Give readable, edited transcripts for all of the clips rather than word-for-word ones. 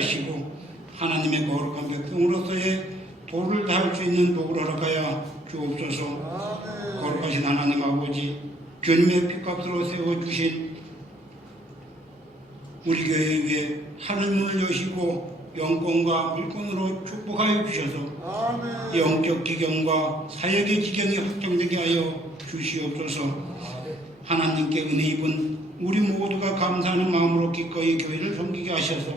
하시고 하나님의 거룩한 백성으로서의 도를 다할 수 있는 복을 허락하여 주옵소서. 거룩하신 하나님 아버지, 주님의 피값으로 세워주신 우리 교회 위에 하늘문을 여시고 영권과 물권으로 축복하여 주셔서 영적 지경과 사역의 지경이 확정되게 하여 주시옵소서. 하나님께 은혜 입은 우리 모두가 감사하는 마음으로 기꺼이 교회를 섬기게 하셔서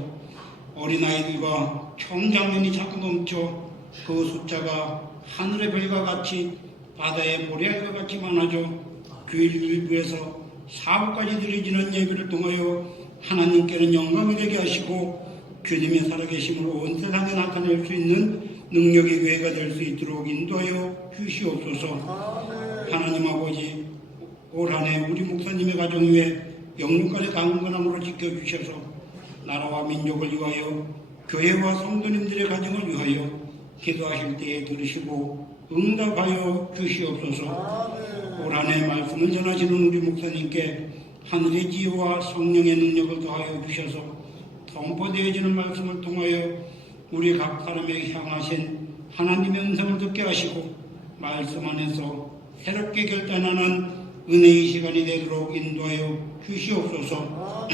어린아이들과 청장년이 자꾸 넘쳐 그 숫자가 하늘의 별과 같이 바다의 모래알과 같이 많아져 주일 일부에서 사부까지 드려지는 예배를 통하여 하나님께는 영광이 되게 하시고 주님의 살아계심으로 온 세상에 나타낼 수 있는 능력의 교회가 될 수 있도록 인도하여 주시옵소서. 하나님 아버지, 올 한 해 우리 목사님의 가정 위에 영육간의 강건함으로 지켜주셔서 나라와 민족을 위하여 교회와 성도님들의 가정을 위하여 기도하실 때에 들으시고 응답하여 주시옵소서. 올 한 해 말씀을 전하시는 우리 목사님께 하늘의 지혜와 성령의 능력을 더하여 주셔서 선포되어지는 말씀을 통하여 우리 각 사람에게 향하신 하나님의 음성을 듣게 하시고 말씀 안에서 새롭게 결단하는 은혜의 시간이 되도록 인도하여 주시옵소서.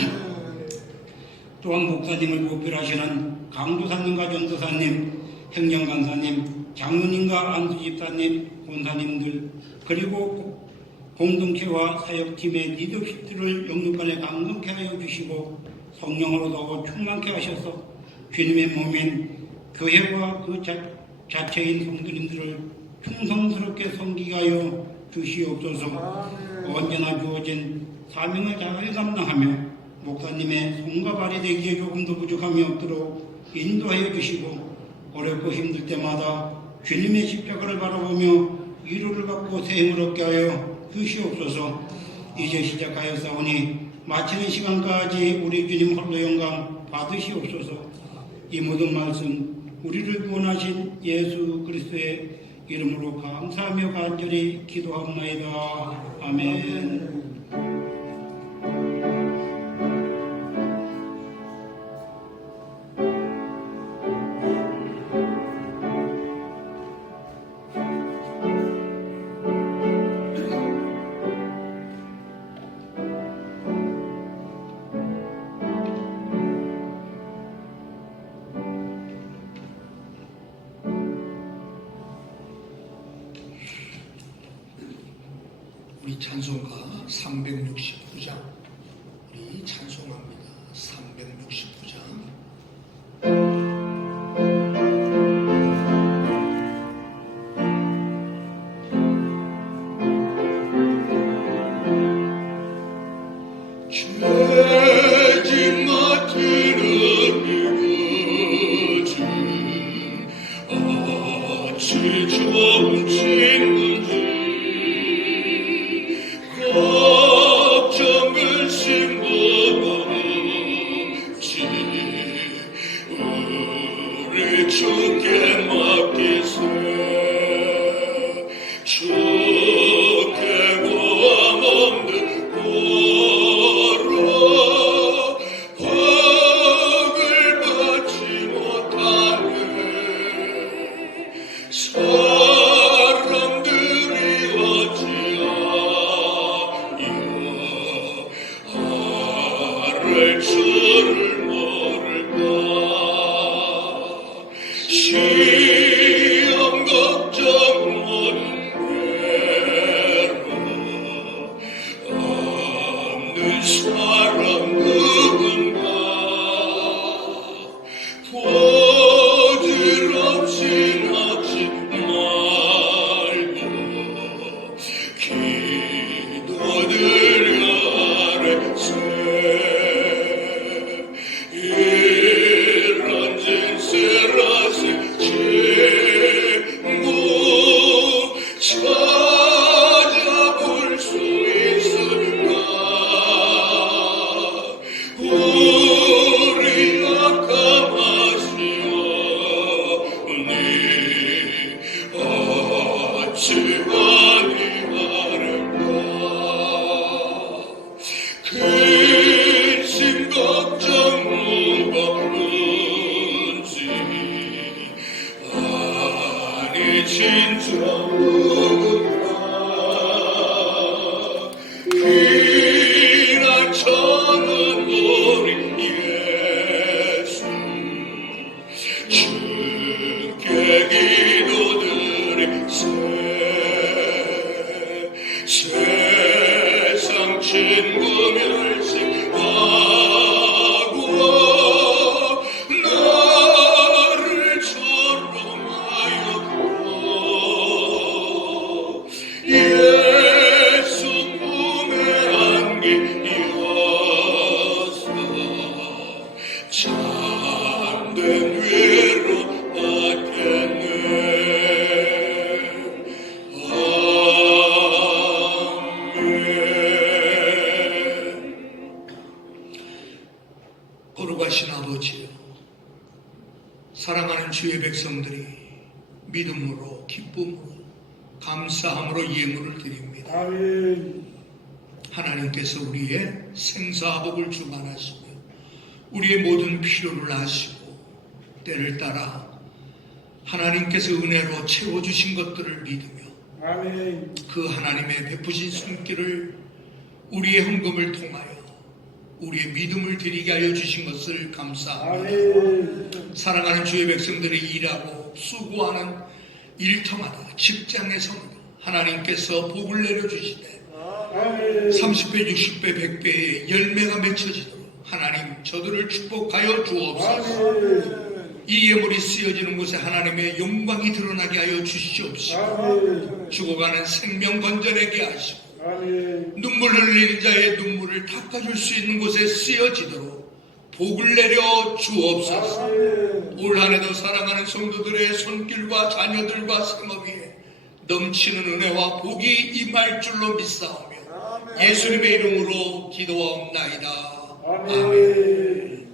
또한 목사님을 보필하시는 강도사님과 전도사님, 행정간사님, 장로님과 안수집사님, 권사님들, 그리고 공동체와 사역팀의 리더십들을 영육간에 강건케 하여 주시고 성령으로 더욱 충만케 하셔서 주님의 몸인 교회와 그 자체인 성도님들을 충성스럽게 섬기게 하여 주시옵소서. 언제나 주어진 사명을 잘 감당하며 목사님의 손과 발이 되기에 조금도 부족함이 없도록 인도하여 주시고 어렵고 힘들 때마다 주님의 십자가를 바라보며 위로를 받고 새 힘을 얻게 하여 주시옵소서. 이제 시작하였사오니 마치는 시간까지 우리 주님 홀로 영광 받으시옵소서. 이 모든 말씀 우리를 구원하신 예수 그리스도의 이름으로 감사하며 간절히 기도합나이다. 아멘. 우리 찬송가 369장 우리 찬송합니다. 369장 죄진 맡으러 이루어진 아치 정신 걱정을 심어하지 우리 주께 맡기세. 주께 고함 없는 고로 흙을 받지 못하네. 사람들이 어찌하여 줄을 모를까. 시험과 진짜 누구나 피난처는 우리 예수 주께 기도드리세 세상 친구 멸시하고 나를 조롱하였고 예수 품에 안기어서 참된 위로 받겠네. 거룩하신 아버지요, 사랑하는 주의 백성들이 믿음으로 기쁨으로 감사함으로 예물을 드립니다. 아멘. 하나님께서 우리의 생사복을 주관하시며 우리의 모든 필요를 아시고 때를 따라 하나님께서 은혜로 채워주신 것들을 믿으며 아멘. 그 하나님의 베푸신 손길을 우리의 헌금을 통하여 우리의 믿음을 드리게 하여 주신 것을 감사합니다. 아멘. 사랑하는 주의 백성들이 일하고 수고하는 일터마다 직장에서마다 하나님께서 복을 내려주시되 아멘. 30배, 60배, 100배의 열매가 맺혀지도록 하나님 저들을 축복하여 주옵소서. 아멘. 이 예물이 쓰여지는 곳에 하나님의 영광이 드러나게 하여 주시옵시고 아멘. 죽어가는 생명 건져내게 하시고 아멘. 눈물 흘리는 자의 눈물을 닦아줄 수 있는 곳에 쓰여지도록 복을 내려 주옵소서. 아멘. 올 한해도 사랑하는 성도들의 손길과 자녀들과 생업위에 넘치는 은혜와 복이 임할 줄로 믿사오며 예수님의 이름으로 기도하옵나이다. 아멘. 아멘.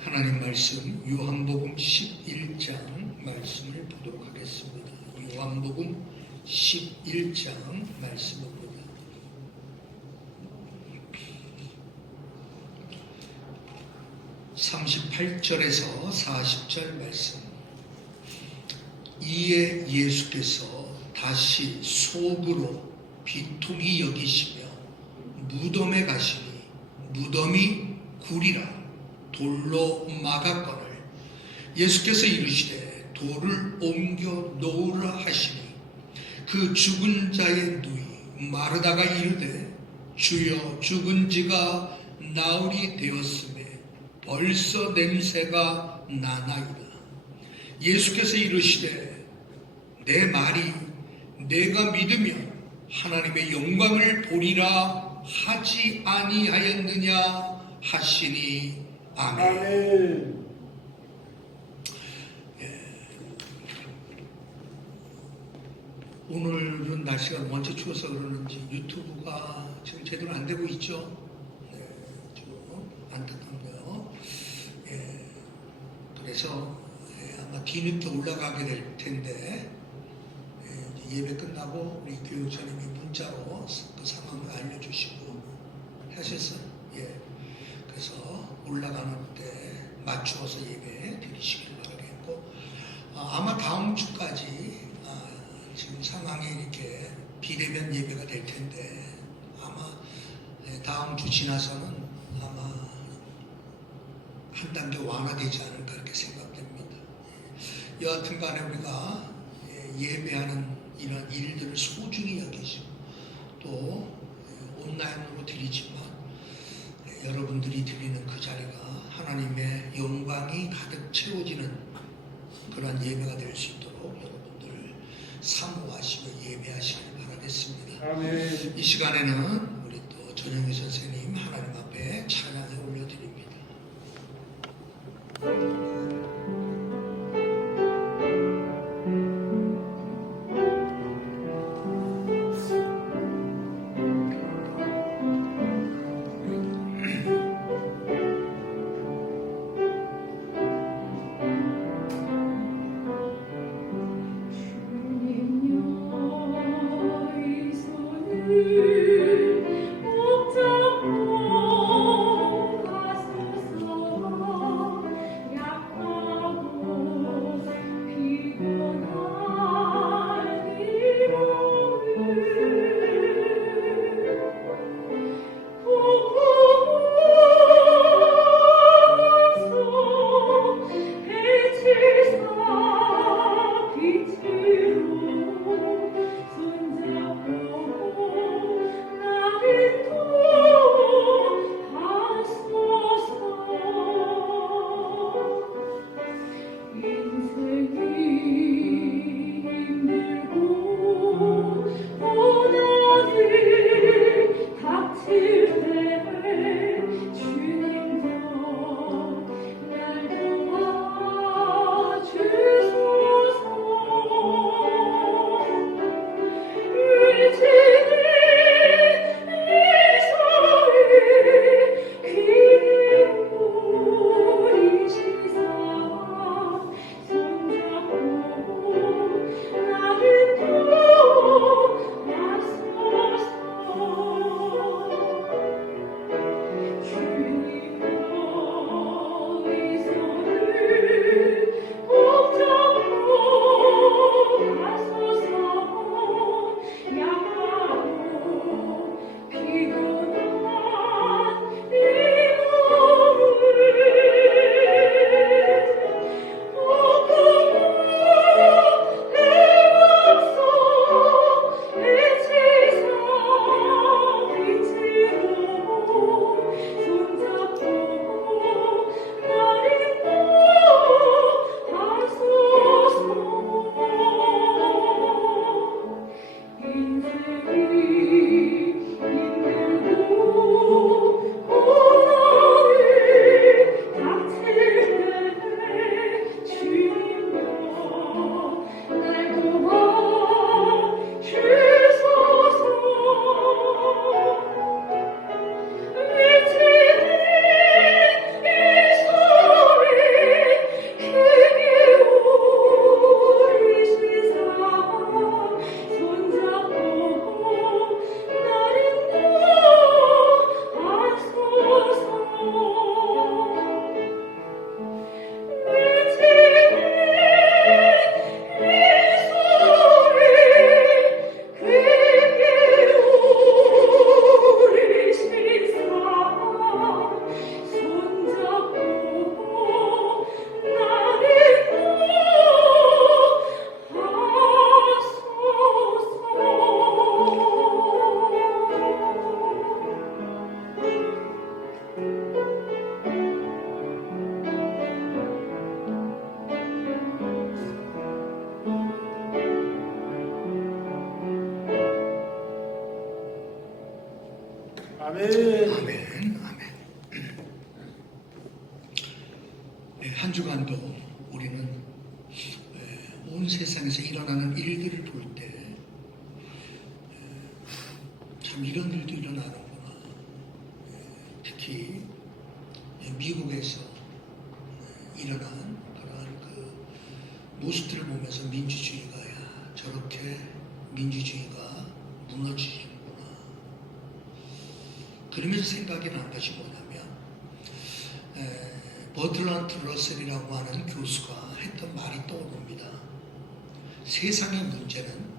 하나님 말씀 요한복음 11장 말씀을 보도록 하겠습니다. 요한복음 11장 말씀을 보다 38절에서 40절 말씀. 이에 예수께서 다시 속으로 비통히 여기시며 무덤에 가시니 무덤이 굴이라 돌로 막았거늘 예수께서 이르시되 돌을 옮겨 놓으라 하시니 그 죽은 자의 누이 마르다가 이르되 주여 죽은 지가 나흘이 되었으며 벌써 냄새가 나나이다. 예수께서 이르시되 내 말이 내가 믿으면 하나님의 영광을 보리라 하지 아니하였느냐 하시니 아멘. 아멘. 오늘은 날씨가 원체 추워서 그러는지 유튜브가 지금 제대로 안 되고 있죠. 네, 좀 안타깝네요. 그래서 아마 뒤늦게 올라가게 될 텐데 이제 예배 끝나고 우리 교육자님이 문자로 그 상황을 알려주시고 하셨어요. 그래서 올라가는 때 맞추어서 예배 드리시길 바라겠고 아마 다음 주까지 지금 상황이 이렇게 비대면 예배가 될 텐데 아마 다음 주 지나서는 아마 한 단계 완화되지 않을까 이렇게 생각됩니다. 여하튼 간에 우리가 예배하는 이런 일들을 소중히 여기시고 또 온라인으로 드리지만 여러분들이 드리는 그 자리가 하나님의 영광이 가득 채워지는 그런 예배가 될 수 있도록 여러분들 사모하시며 예배하시길 바라겠습니다. 아멘. 이 시간에는 우리 또 전영희 선생님 하나님 앞에 찬양에 올려드립니다. 옥탑으로 가소서 아멘. 아멘. 아멘. 네, 한 주간도 우리는 온 세상에서 일어나는 일들을 볼 때 참 이런 일도 일어나는구나. 특히 미국에서 일어난 그러한 그 모습들을 보면서 민주주의가 저렇게 민주주의가 무너지는구나. 그러면서 생각이 난 것이 뭐냐면 버트란드 러셀이라고 하는 교수가 했던 말이 떠오릅니다. 세상의 문제는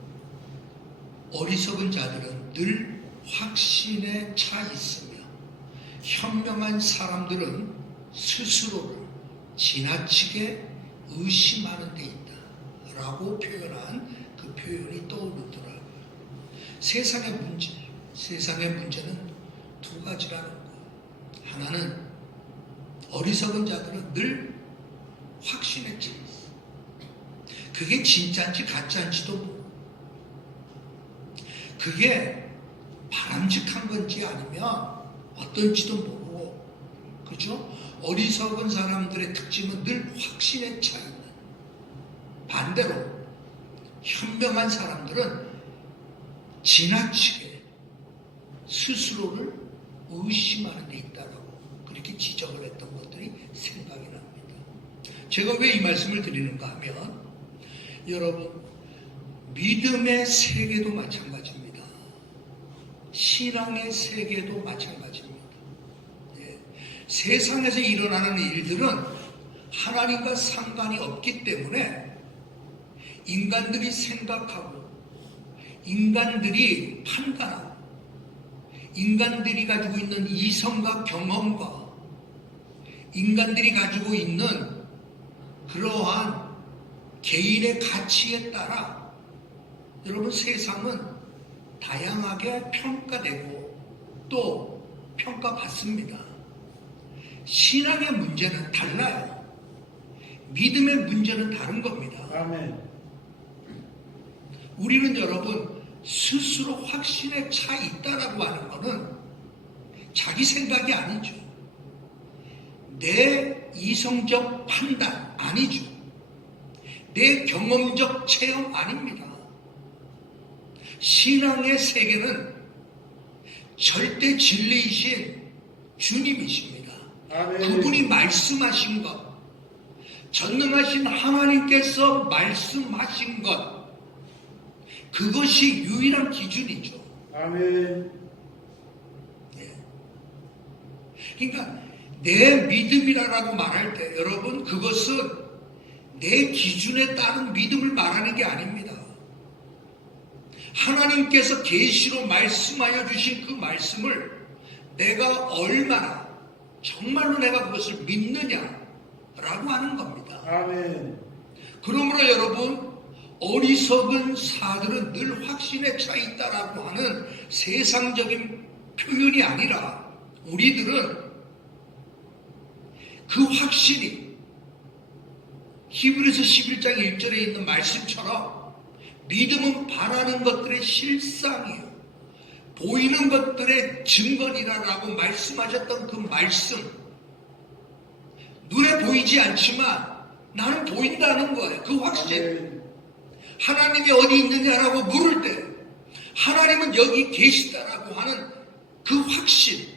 어리석은 자들은 늘 확신에 차 있으며 현명한 사람들은 스스로를 지나치게 의심하는 데 있다 라고 표현한 그 표현이 떠오르더라고요. 세상의 문제는 두 가지라는 거. 하나는 어리석은 자들은 늘 확신에 차 있어. 그게 진짜인지 가짜인지도 모르고, 그게 바람직한 건지 아니면 어떤지도 모르고, 그죠? 어리석은 사람들의 특징은 늘 확신에 차 있는. 반대로 현명한 사람들은 지나치게 스스로를 의심하는 데 있다라고 그렇게 지적을 했던 것들이 생각이 납니다. 제가 왜 이 말씀을 드리는가 하면, 여러분, 믿음의 세계도 마찬가지입니다. 신앙의 세계도 마찬가지입니다. 네. 세상에서 일어나는 일들은 하나님과 상관이 없기 때문에 인간들이 생각하고, 인간들이 판단하고, 인간들이 가지고 있는 이성과 경험과 인간들이 가지고 있는 그러한 개인의 가치에 따라 여러분 세상은 다양하게 평가되고 또 평가받습니다. 신앙의 문제는 달라요. 믿음의 문제는 다른 겁니다. 아멘. 우리는 여러분 스스로 확신에 차 있다라고 하는 것은 자기 생각이 아니죠. 내 이성적 판단 아니죠. 내 경험적 체험 아닙니다. 신앙의 세계는 절대 진리이신 주님이십니다. 아멘. 그분이 말씀하신 것, 전능하신 하나님께서 말씀하신 것, 그것이 유일한 기준이죠. 아멘. 네. 그러니까 내 믿음이라고 말할 때 여러분 그것은 내 기준에 따른 믿음을 말하는 게 아닙니다. 하나님께서 계시로 말씀하여 주신 그 말씀을 내가 얼마나 정말로 내가 그것을 믿느냐라고 하는 겁니다. 아멘. 그러므로 여러분 어리석은 사들은 늘 확신에 차 있다라고 하는 세상적인 표현이 아니라 우리들은 그 확신이 히브리서 11장 1절에 있는 말씀처럼 믿음은 바라는 것들의 실상이에요. 보이는 것들의 증거니라라고 말씀하셨던 그 말씀, 눈에 보이지 않지만 나는 보인다는 거예요. 그 확신. 아멘. 하나님이 어디 있느냐라고 물을 때 하나님은 여기 계시다라고 하는 그 확신,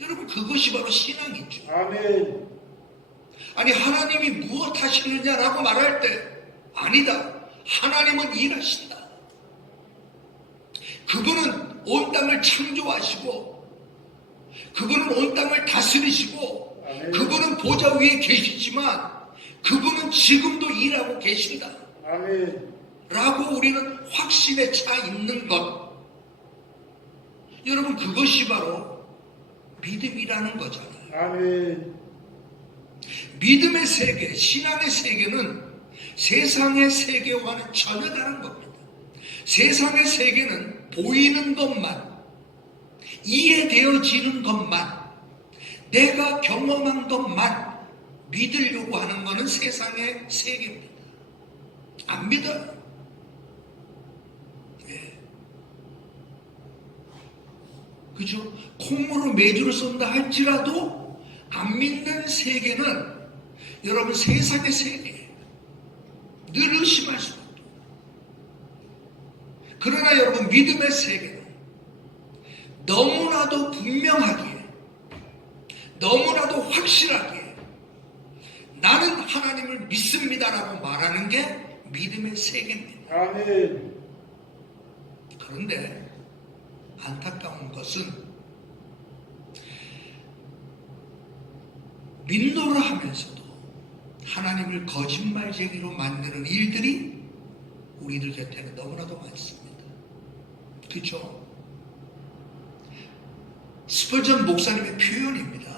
여러분 그것이 바로 신앙이죠. 아멘. 아니 하나님이 무엇 하시느냐라고 말할 때 아니다, 하나님은 일하신다. 그분은 온 땅을 창조하시고 그분은 온 땅을 다스리시고 아멘. 그분은 보좌 위에 계시지만 그분은 지금도 일하고 계신다 아멘. 라고 우리는 확신에 차 있는 것, 여러분 그것이 바로 믿음이라는 거잖아요. 아멘. 믿음의 세계, 신앙의 세계는 세상의 세계와는 전혀 다른 겁니다. 세상의 세계는 보이는 것만, 이해되어지는 것만, 내가 경험한 것만 믿으려고 하는 것은 세상의 세계입니다. 안 믿어요. 예. 그죠? 콩으로 매주를 쏜다 할지라도 안 믿는 세계는 여러분 세상의 세계예요. 늘 의심할 수밖에 없어요. 그러나 여러분 믿음의 세계는 너무나도 분명하기에 너무나도 확실하게 나는 하나님을 믿습니다라고 말하는 게 믿음의 세계입니다. 아멘. 그런데 안타까운 것은 민노를 하면서도 하나님을 거짓말쟁이로 만드는 일들이 우리들 곁에는 너무나도 많습니다. 그렇죠? 스펄전 목사님의 표현입니다.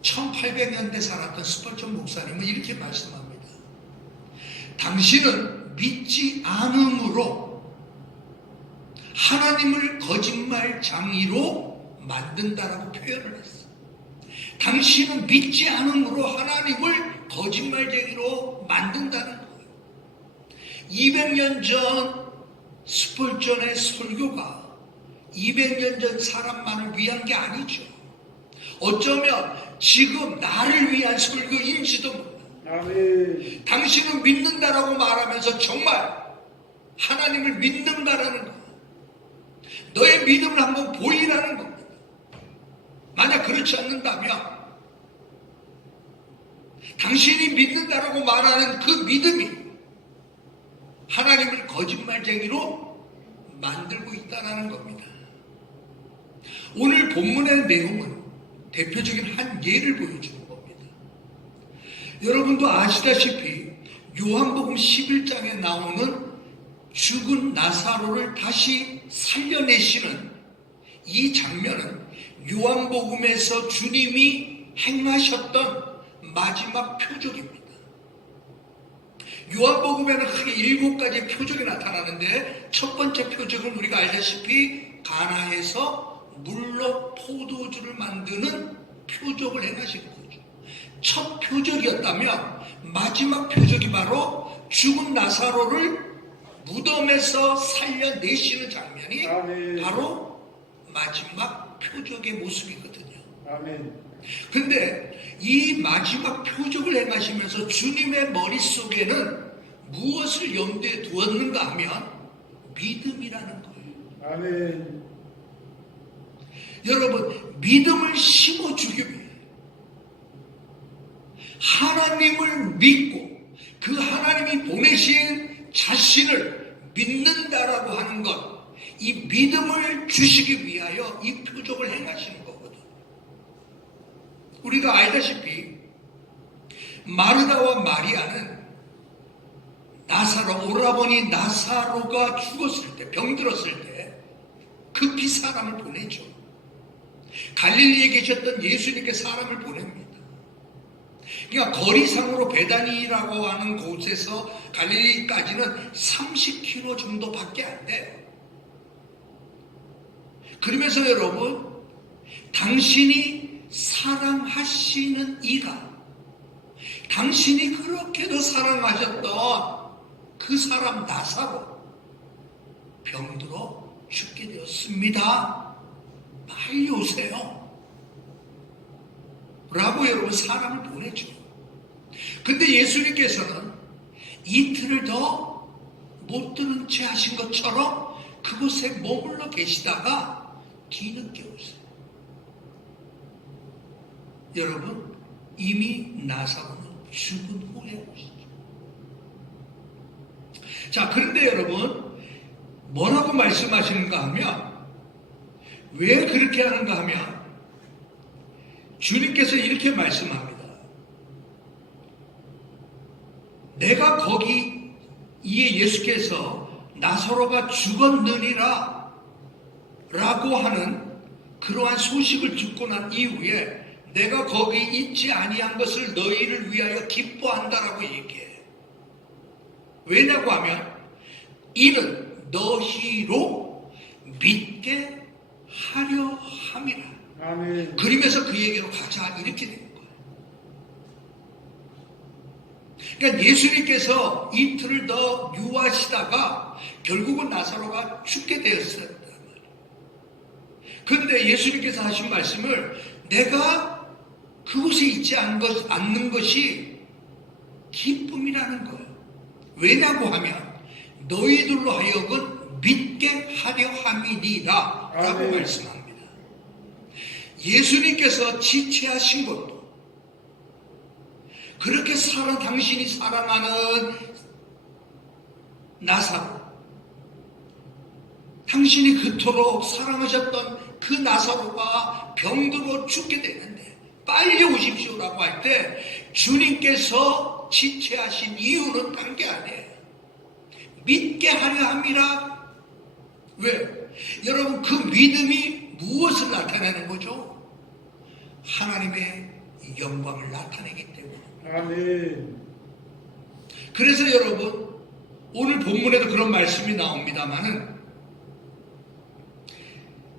1800년대 살았던 스펄전 목사님은 이렇게 말씀합니다. 당신은 믿지 않음으로 하나님을 거짓말장이로 만든다라고 표현을 했어요. 당신은 믿지 않음으로 하나님을 거짓말쟁이로 만든다는 거예요. 200년 전 스펄전의 설교가 200년 전 사람만을 위한 게 아니죠. 어쩌면 지금 나를 위한 설교인지도 몰라요. 아멘. 당신은 믿는다라고 말하면서 정말 하나님을 믿는다라는 거예요. 너의 믿음을 한번 보이라는 겁니다. 만약 그렇지 않는다면 당신이 믿는다라고 말하는 그 믿음이 하나님을 거짓말쟁이로 만들고 있다는 겁니다. 오늘 본문의 내용은 대표적인 한 예를 보여주는 겁니다. 여러분도 아시다시피 요한복음 11장에 나오는 죽은 나사로를 다시 살려내시는 이 장면은 요한복음에서 주님이 행하셨던 마지막 표적입니다. 요한복음에는 크게 7가지 표적이 나타나는데 첫 번째 표적은 우리가 알다시피 가나에서 물로 포도주를 만드는 표적을 행하신 거죠. 첫 표적이었다면 마지막 표적이 바로 죽은 나사로를 무덤에서 살려내시는 장면이 아멘. 바로 마지막 표적의 모습이거든요. 아멘. 근데 이 마지막 표적을 행하시면서 주님의 머릿속에는 무엇을 염두에 두었는가 하면 믿음이라는 거예요. 아멘. 여러분, 믿음을 심어주기 위해 하나님을 믿고 그 하나님이 보내신 자신을 믿는다라고 하는 것, 이 믿음을 주시기 위하여 이 표적을 행하시는 거거든요. 우리가 알다시피 마르다와 마리아는 나사로, 오라버니 나사로가 죽었을 때, 병들었을 때 급히 사람을 보내죠. 갈릴리에 계셨던 예수님께 사람을 보냅니다. 그러니까 거리상으로 베다니라고 하는 곳에서 갈릴리까지는 30km 정도밖에 안 돼요. 그러면서 여러분, 당신이 사랑하시는 이가, 당신이 그렇게도 사랑하셨던 그 사람 나사로 병들어 죽게 되었습니다. 빨리 오세요. 라고 여러분 사람을 보내죠. 근데 예수님께서는 이틀을 더 못 들은 채 하신 것처럼 그곳에 머물러 계시다가 뒤늦게 오세요. 여러분, 이미 나사로는 죽은 후에 오시죠. 자, 그런데 여러분, 뭐라고 말씀하시는가 하면, 왜 그렇게 하는가 하면, 주님께서 이렇게 말씀합니다. 내가 거기, 이에 예수께서 나사로가 죽었느니라 라고 하는 그러한 소식을 듣고 난 이후에 내가 거기 있지 아니한 것을 너희를 위하여 기뻐한다라고 얘기해. 왜냐고 하면 이는 너희로 믿게 하려 함이라. 아멘. 그러면서 그 얘기로 가자 이렇게 된 거예요. 그러니까 예수님께서 이틀을 더 유하시다가 결국은 나사로가 죽게 되었어요. 근데 예수님께서 하신 말씀을 내가 그곳에 있지 않는 것이 기쁨이라는 거예요. 왜냐고 하면 너희들로 하여금 믿게 하려 함이니라 라고 아멘. 말씀합니다. 예수님께서 지체하신 것도 그렇게 당신이 사랑하는 나사로, 당신이 그토록 사랑하셨던 그 나사로가 병들어 죽게 되는데 빨리 오십시오라고 할 때 주님께서 지체하신 이유는 딴 게 아니에요. 믿게 하려 함이라. 왜? 여러분, 그 믿음이 무엇을 나타내는 거죠? 하나님의 영광을 나타내기 때문에. 아멘. 그래서 여러분, 오늘 본문에도 그런 말씀이 나옵니다마는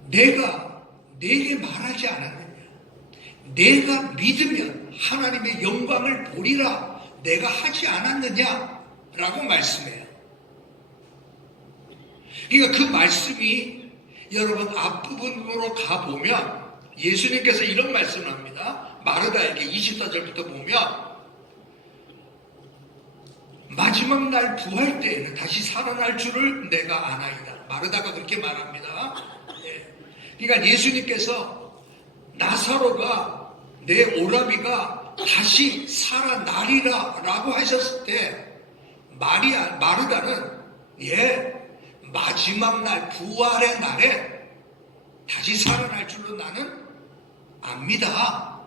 내가 내게 말하지 않았느냐, 내가 믿으면 하나님의 영광을 보리라 내가 하지 않았느냐 라고 말씀해요. 그러니까 그 말씀이 여러분 앞부분으로 가보면 예수님께서 이런 말씀을 합니다. 마르다에게 24절부터 보면 마지막 날 부활 때에는 다시 살아날 줄을 내가 아나이다. 마르다가 그렇게 말합니다. 그러니까 예수님께서 나사로가 내 오라비가 다시 살아나리라 라고 하셨을 때 마르다는 마지막 날 부활의 날에 다시 살아날 줄로 나는 압니다.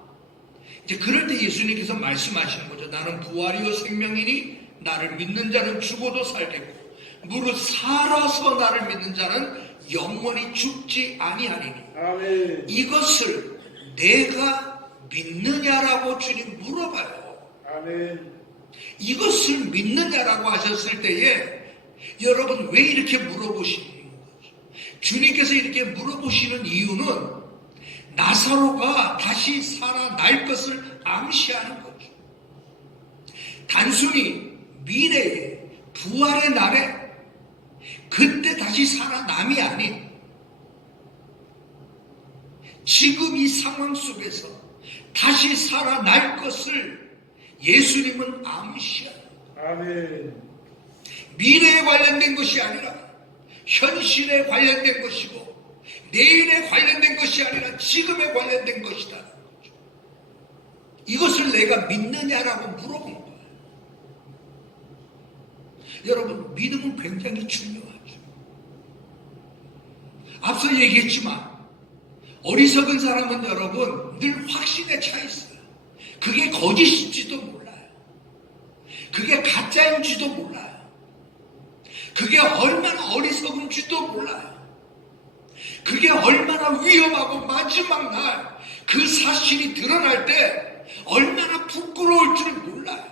이제 그럴 때 예수님께서 말씀하시는 거죠. 나는 부활이요 생명이니 나를 믿는 자는 죽어도 살겠고 무릇 살아서 나를 믿는 자는 영원히 죽지 아니하리니. 아멘. 이것을 내가 믿느냐라고 주님 물어봐요. 아멘. 이것을 믿느냐라고 하셨을 때에 여러분 왜 이렇게 물어보시는 거죠? 주님께서 이렇게 물어보시는 이유는 나사로가 다시 살아날 것을 암시하는 거죠. 단순히 미래의 부활의 날에 그때 다시 살아남이 아닌 지금 이 상황 속에서 다시 살아날 것을 예수님은 암시하는 거예요. 아멘. 미래에 관련된 것이 아니라 현실에 관련된 것이고 내일에 관련된 것이 아니라 지금에 관련된 것이다. 이것을 내가 믿느냐라고 물어본 거예요. 여러분, 믿음은 굉장히 중요하죠. 앞서 얘기했지만 어리석은 사람은 여러분 늘 확신에 차 있어요. 그게 거짓인지도 몰라요. 그게 가짜인지도 몰라요. 그게 얼마나 어리석은지도 몰라요. 그게 얼마나 위험하고 마지막 날 그 사실이 드러날 때 얼마나 부끄러울 줄 몰라요.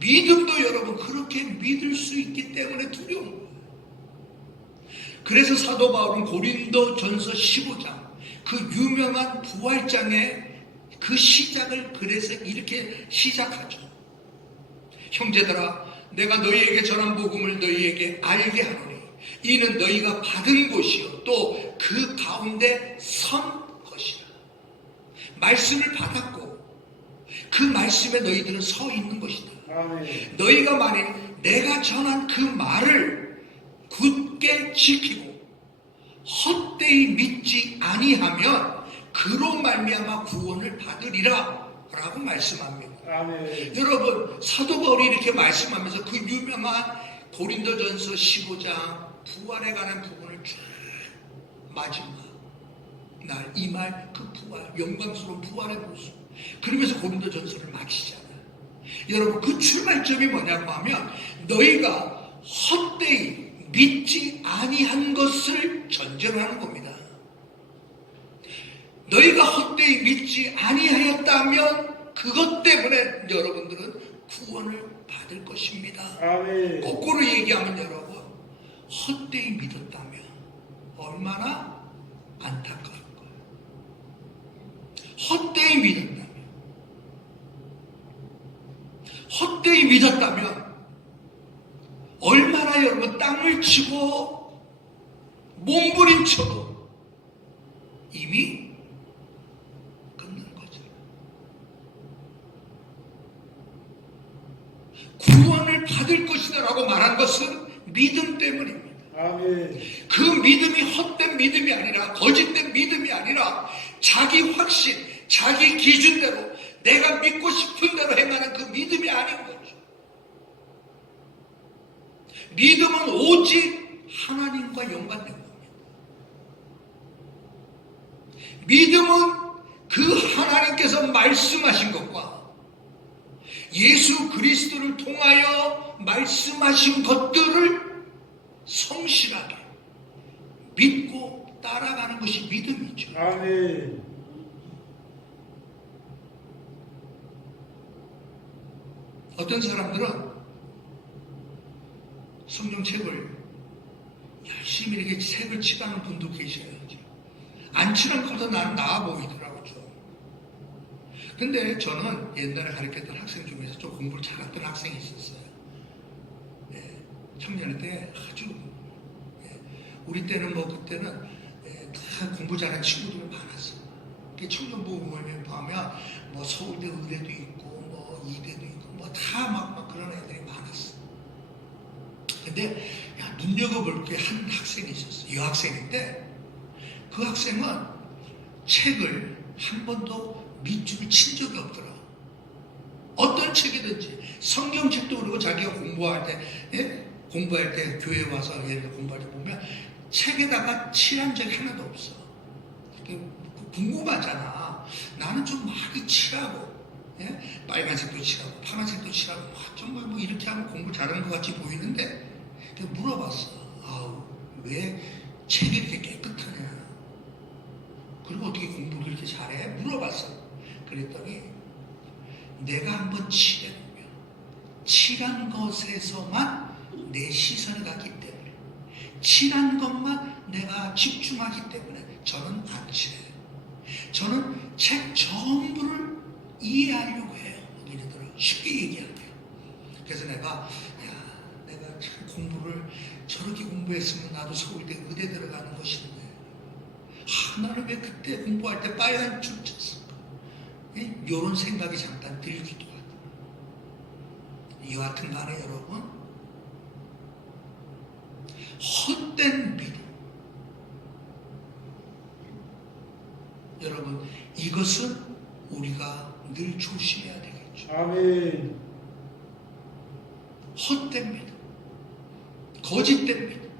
믿음도 여러분 그렇게 믿을 수 있기 때문에 두려운 거예요. 그래서 사도 바울은 고린도전서 15장 그 유명한 부활장의 그 시작을 그래서 이렇게 시작하죠. 형제들아, 내가 너희에게 전한 복음을 너희에게 알게 하노니 이는 너희가 받은 것이요 또 그 가운데 선 것이라. 말씀을 받았고 그 말씀에 너희들은 서 있는 것이다. 아멘. 너희가 만일 내가 전한 그 말을 굳게 지키고 헛되이 믿지 아니하면 그로 말미암아 구원을 받으리라 라고 말씀합니다. 아멘. 여러분, 사도 바울이 이렇게 말씀하면서 그 유명한 고린도전서 15장 부활에 관한 부분을 쫙 마지막 날 이 말 그 부활, 영광스러운 부활의 모습 그러면서 고린도전서를 마치잖아요. 여러분, 그 출발점이 뭐냐고 하면 너희가 헛되이 믿지 아니한 것을 전제하는 겁니다. 너희가 헛되이 믿지 아니하였다면 그것 때문에 여러분들은 구원을 받을 것입니다. 아멘. 거꾸로 얘기하면 여러분, 헛되이 믿었다면 얼마나 안타까울 거예요. 헛되이 믿었다면 얼마나 여러분 땅을 치고 몸부림쳐도 이미 끝난 거죠. 구원을 받을 것이다 라고 말한 것은 믿음 때문입니다. 아멘. 그 믿음이 헛된 믿음이 아니라 거짓된 믿음이 아니라 자기 확신, 자기 기준대로 내가 믿고 싶은 대로 행하는 그 믿음이 아닌 거죠. 믿음은 오직 하나님과 연관된 겁니다. 믿음은 그 하나님께서 말씀하신 것과 예수 그리스도를 통하여 말씀하신 것들을 성실하게 믿고 따라가는 것이 믿음이죠. 아멘. 어떤 사람들은 성경책을 열심히 이렇게 책을 칠하는 분도 계셔요. 안 칠한 것보다 나는 나아 보이더라고요. 근데 저는 옛날에 가르쳤던 학생 중에서 좀 공부를 잘했던 학생이 있었어요. 네, 청년 때 아주 우리 때는 뭐 그때는 다 공부 잘하는 친구들이 많았어요. 청년부 모임에 보면 뭐 서울대 의대도 있고 뭐 이대도 있고 뭐 다 막 그런 애들이 많았어. 근데 눈여겨볼 게 한 학생이 있었어. 여학생인데 그 학생은 책을 한 번도 밑줄을 친 적이 없더라. 어떤 책이든지 성경책도 그리고 자기가 공부할 때 교회 와서 예를 공부할 때 보면 책에다가 칠한 적이 하나도 없어. 궁금하잖아. 나는 좀 많이 칠하고 빨간색도 칠하고 파란색도 칠하고 정말 뭐 이렇게 하면 공부 잘하는 것 같이 보이는데 물어봤어. 아우 왜 책이 이렇게 깨끗하냐. 그리고 어떻게 공부를 이렇게 잘해? 물어봤어. 그랬더니 내가 한번 칠해보면 칠한 것에서만 내 시선이 가기 때문에 칠한 것만 내가 집중하기 때문에 저는 안 칠해요. 저는 책 전부를 이해하려고 해요. 이러더라고요. 쉽게 얘기할게요. 그래서 내가 참 공부를 저렇게 공부했으면 나도 서울대 의대 들어가는 것인데 나는 왜 그때 공부할 때 빨간 줄 쳤을까? 이런 생각이 잠깐 들기도 하더라고요. 여하튼 간에 여러분, 헛된 믿음, 여러분 이것은 우리가 늘 조심해야 되겠죠. 아멘. 헛된 믿음, 거짓된 믿음.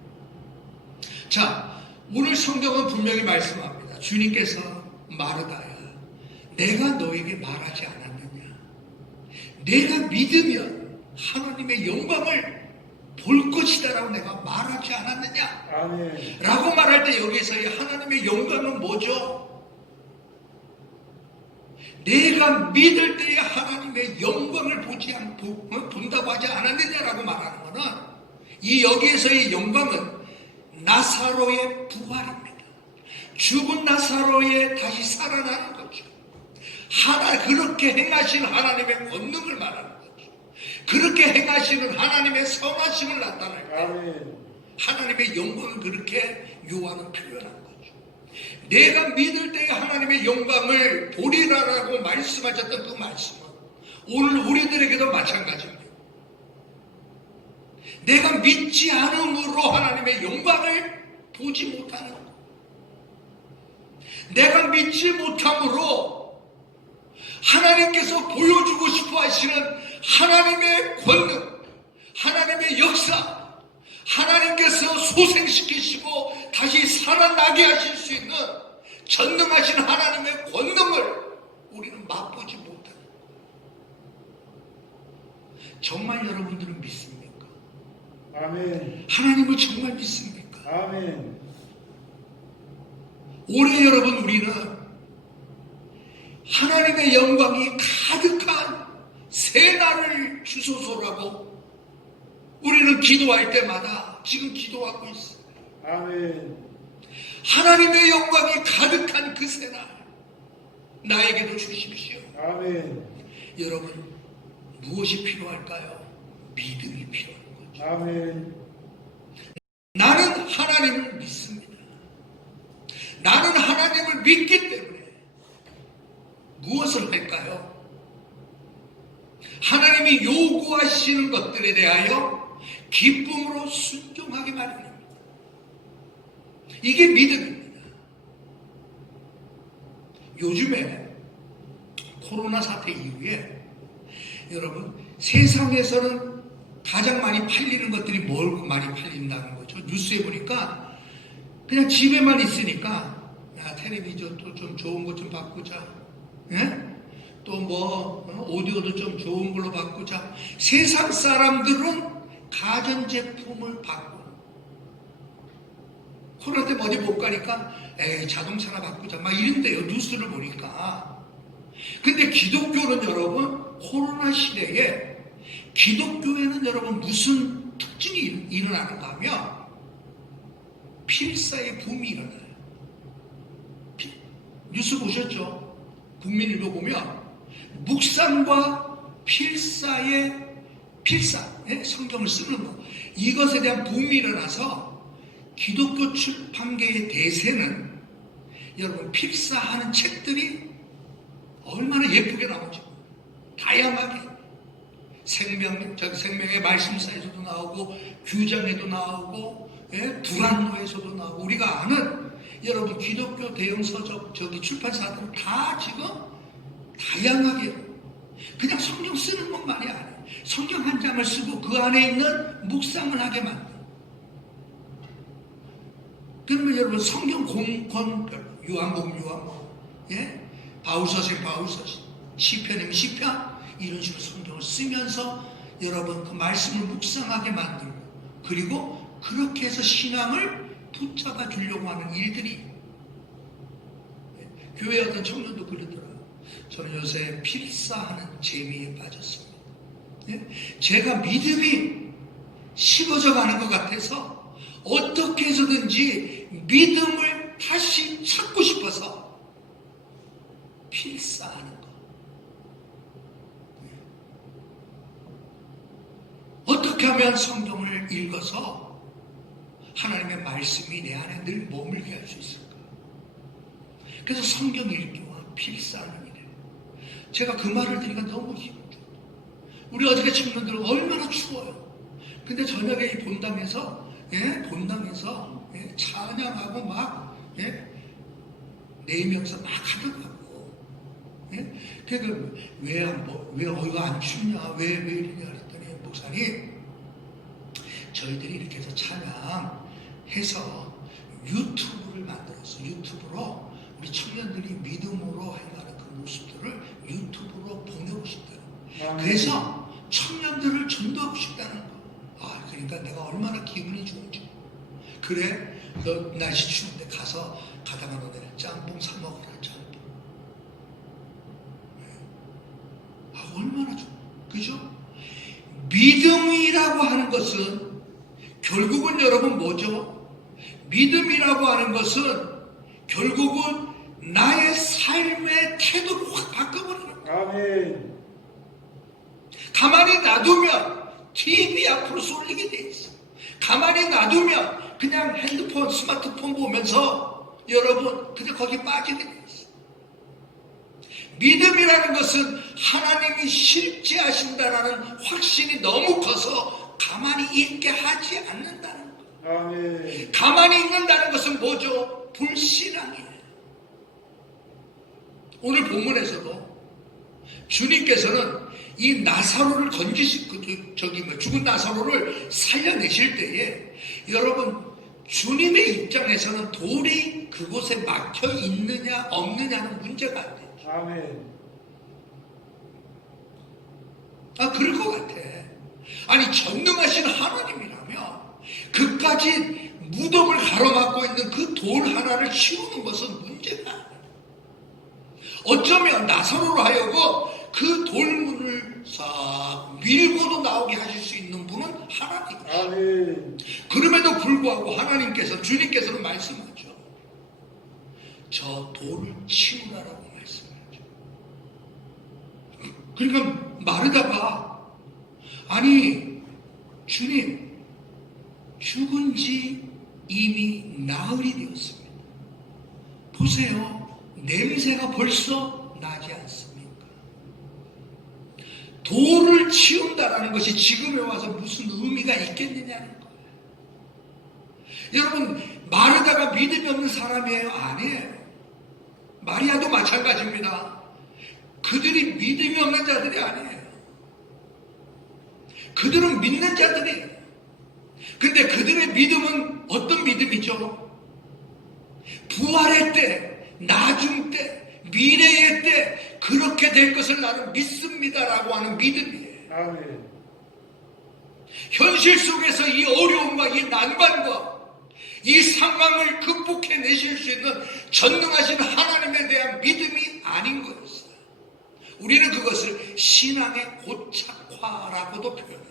자, 오늘 성경은 분명히 말씀합니다. 주님께서 마르다야, 내가 너에게 말하지 않았느냐? 내가 믿으면 하나님의 영광을 볼 것이다 라고 내가 말하지 않았느냐? 아멘. 라고 말할 때 여기서의 하나님의 영광은 뭐죠? 내가 믿을 때에 하나님의 영광을 본다고 하지 않았느냐라고 말하는 것은 이 여기에서의 영광은 나사로의 부활입니다. 죽은 나사로의 다시 살아나는 거죠. 그렇게 행하신 하나님의 권능을 말하는 거죠. 그렇게 행하시는 하나님의 선하심을 나타낼 때 아멘. 하나님의 영광을 그렇게 요한은 표현한 거죠. 내가 믿을 때에 하나님의 영광을 보리라라고 말씀하셨던 그 말씀은 오늘 우리들에게도 마찬가지입니다. 내가 믿지 않음으로 하나님의 영광을 보지 못하는 것. 내가 믿지 못함으로 하나님께서 보여주고 싶어 하시는 하나님의 권능, 하나님의 역사, 하나님께서 소생시키시고 다시 살아나게 하실 수 있는 전능하신 하나님의 권능을 우리는 맛보지 못합니다. 정말 여러분들은 믿습니까? 아멘. 하나님을 정말 믿습니까? 아멘. 올해 여러분 우리는 하나님의 영광이 가득한 새 날을 주소서라고 우리는 기도할 때마다 지금 기도하고 있어요. 아멘. 하나님의 영광이 가득한 그 새 날 나에게도 주십시오. 아멘. 여러분 무엇이 필요할까요? 믿음이 필요한 거죠. 아멘. 나는 하나님을 믿습니다. 나는 하나님을 믿기 때문에 무엇을 할까요? 하나님이 요구하시는 것들에 대하여 기쁨으로 순종하기 마련입니다. 이게 믿음입니다. 요즘에 코로나 사태 이후에 여러분 세상에서는 가장 많이 팔리는 것들이 뭘 많이 팔린다는 거죠. 뉴스에 보니까 그냥 집에만 있으니까 야, 텔레비전 또 좀 좋은 것 좀 바꾸자. 예? 또 뭐 오디오도 좀 좋은 걸로 바꾸자. 세상 사람들은 가전제품을 바꾸고 코로나 때 어디 못 가니까 에이 자동차나 바꾸자 막 이런데요. 뉴스를 보니까. 근데 기독교는 여러분 코로나 시대에 기독교에는 여러분 무슨 특징이 일어나는가 하면 필사의 붐이 일어나요. 뉴스 보셨죠? 국민일보 보면 묵상과 필사의 성경을 쓰는 것 이것에 대한 붐이 일어나서 기독교 출판계의 대세는 여러분 필사하는 책들이 얼마나 예쁘게 나오죠. 다양하게 생명의 말씀사에서도 나오고 규장에도 나오고 불안로에서도 나오고 우리가 아는 여러분 기독교 대형 서적 출판사들은 다 지금 다양하게 그냥 성경 쓰는 것만이 아니에요. 성경 한 장을 쓰고 그 안에 있는 묵상을 하게 만들어요. 그러면 여러분 성경 공권 요한복음 바울서신 시편이면 시편 이런 식으로 성경을 쓰면서 여러분 그 말씀을 묵상하게 만들고 그리고 그렇게 해서 신앙을 붙잡아 주려고 하는 일들이 교회 어떤 청년도 그러더라고요. 저는 요새 필사하는 재미에 빠졌습니다. 제가 믿음이 식어져 가는 것 같아서 어떻게 해서든지 믿음을 다시 찾고 싶어서 필사하는 것. 어떻게 하면 성경을 읽어서 하나님의 말씀이 내 안에 늘 머물게 할 수 있을까? 그래서 성경 읽기와 필사하는 일이에요. 제가 그 말을 들으니까 너무 기분 좋아요. 우리 어저께 청년들은 얼마나 추워요. 근데 저녁에 이 본당에서 찬양하고 막 4명서 막 하더라고. 그러니까 왜 이거 안 춥냐? 왜 이러냐 그랬더니 목사님 저희들이 이렇게 해서 찬양해서 유튜브를 만들었어. 유튜브로 우리 청년들이 믿음으로 행하는 그 모습들을 유튜브로 보내고 싶대요. 그래서 청년들을 전도하고 싶다는 거. 아, 그러니까 내가 얼마나 기분이 좋은지. 그래, 너 날씨 추운데 가다가 너네 짬뽕 사 먹으라, 짬뽕. 아, 얼마나 좋아. 그죠? 믿음이라고 하는 것은 결국은 여러분 뭐죠? 믿음이라고 하는 것은 결국은 나의 삶의 태도를 확 바꿔버리는 거예요. 아멘. 가만히 놔두면 TV 앞으로 쏠리게 돼 있어. 가만히 놔두면 그냥 핸드폰, 스마트폰 보면서 여러분 그냥 거기 빠지게 돼 있어. 믿음이라는 것은 하나님이 실제하신다는 확신이 너무 커서 가만히 있게 하지 않는다는 거예요. 아멘. 가만히 있는다는 것은 뭐죠? 불신앙이에요. 오늘 본문에서도 주님께서는 이 나사로를 죽은 나사로를 살려내실 때에 여러분 주님의 입장에서는 돌이 그곳에 막혀 있느냐 없느냐는 문제가 안 돼요. 아멘. 아, 그럴 것 같아. 아니, 전능하신 하나님이라면 그까지 무덤을 가로막고 있는 그 돌 하나를 치우는 것은 문제가 아니에요. 어쩌면 나사로로 하여금 그 돌문을 싹 밀고도 나오게 하실 수 있는 분은 하나님이시죠. 아멘. 그럼에도 불구하고 주님께서는 말씀하죠. 저 돌을 치우라라고 말씀하죠. 그러니까 마르다가 아니 주님 죽은 지 이미 나흘이 되었습니다. 보세요. 냄새가 벌써 나지 않습니까? 돌을 치운다라는 것이 지금에 와서 무슨 의미가 있겠느냐는 거예요. 여러분, 마르다가 믿음이 없는 사람이에요? 아니에요. 마리아도 마찬가지입니다. 그들이 믿음이 없는 자들이 아니에요. 그들은 믿는 자들이에요. 근데 그들의 믿음은 어떤 믿음이죠? 부활의 때, 나중 때, 미래의 때 그렇게 될 것을 나는 믿습니다라고 하는 믿음이에요. 아멘. 현실 속에서 이 어려움과 이 난관과 이 상황을 극복해내실 수 있는 전능하신 하나님에 대한 믿음이 아닌 거였어요. 우리는 그것을 신앙의 고착화라고도 표현합니다.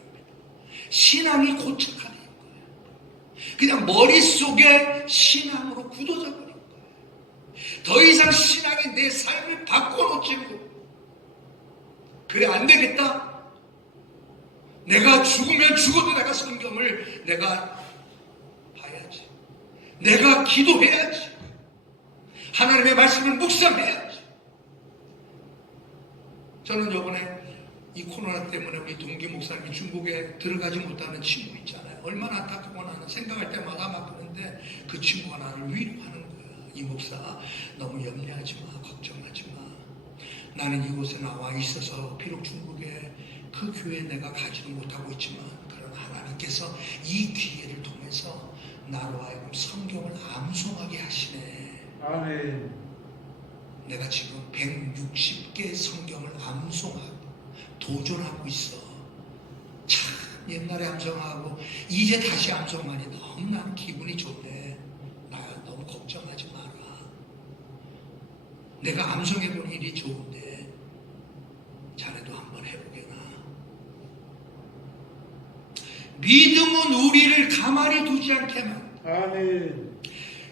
신앙이 고착화된 거예요. 그냥 머릿속에 신앙으로 굳어져 버린 거예요. 더 이상 신앙이 내 삶을 바꿔놓지고, 그래 안 되겠다. 내가 죽으면 죽어도 내가 성경을 내가 봐야지. 내가 기도해야지. 하나님의 말씀을 묵상해야지. 저는 이번에 이 코로나 때문에 우리 동기 목사님이 중국에 들어가지 못하는 친구 있잖아요. 얼마나 안타깝고 나는 생각할 때마다 막 그런데 그 친구가 나를 위로하는 거야. 이 목사 너무 염려하지 마, 걱정하지 마. 나는 이곳에 나와 있어서 비록 중국에 그 교회에 내가 가지는 못하고 있지만 그러나 하나님께서 이 기회를 통해서 나로 하여금 성경을 암송하게 하시네. 아멘. 내가 지금 160개 성경을 암송하고 도전하고 있어. 참 옛날에 암송하고 이제 다시 암송하니 너무 나는 기분이 좋네. 나 너무 걱정하지 마라. 내가 암송해본 일이 좋은데 자네도 한번 해보게나. 믿음은 우리를 가만히 두지 않게만. 아멘.